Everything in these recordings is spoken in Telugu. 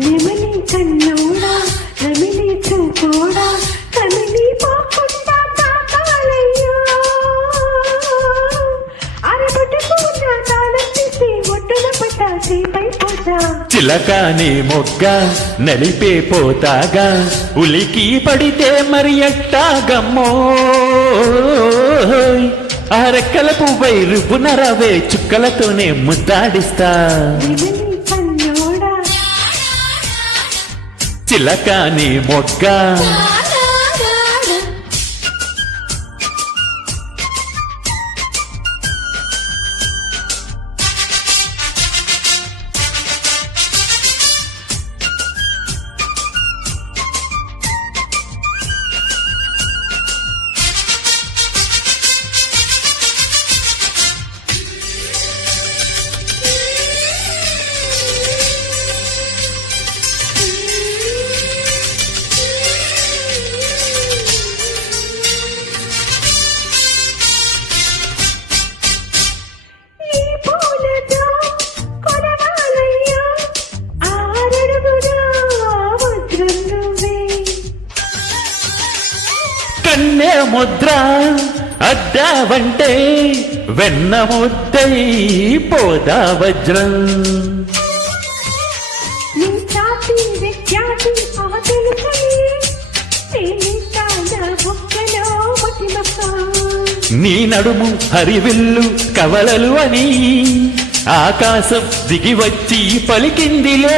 నెమలి కన్నోడా నమిలి చూపోడా కమిలి పోకుండా తాకాలయ్యో అరబుటకు నా తాళం తీసి ఒడ్డున పట్టాసి పైపోతా చిలకాని మొగ్గ నలిపే పోతాగా ఉలికి పడితే మరి ఎట్టాగమ్మో ఆ రెక్కల పువ్వై రుపునరవే చుక్కలతోనే ముద్దాడిస్తా చిలకాని మొగ్గ కన్నే ముద్ర అడ్డావంటే వెన్న ముద్దై పోదా వజ్రం నీ నడుము హరివిల్లు కవలలు అని ఆకాశం దిగి వచ్చి పలికిందిలే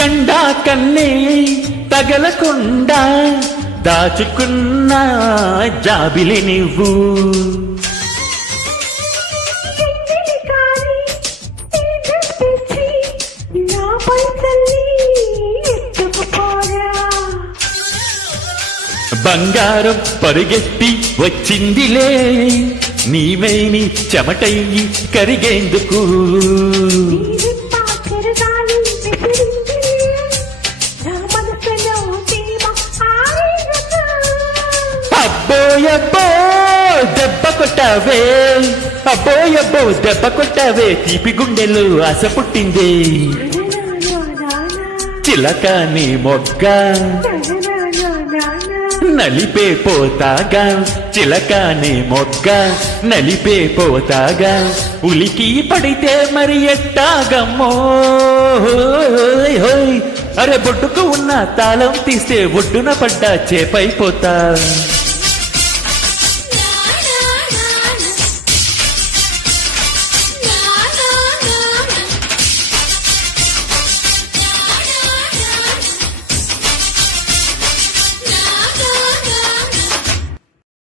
ఎండా కన్నే తగలకుండా దాచుకున్న జాబిలి నువ్వు బంగారం పరుగెత్తి వచ్చిందిలే నీవేని చెమటయ్యి కరిగేందుకు అబ్బోయబ్బో దెబ్బ కొట్టావే అబ్బోయబ్బో దెబ్బ కొట్టావే తీపి గుండెలు ఆశ పుట్టిందే చిలకాని మొగ్గ నలిపే పోతాగా చిలకాని మొగ్గ నలిపే పోతాగా ఉలికి పడితే మరి ఎట్టాగమ్మో అరే బొట్టుకు ఉన్న తాళం తీస్తే ఒడ్డున పడ్డా చేపైపోతా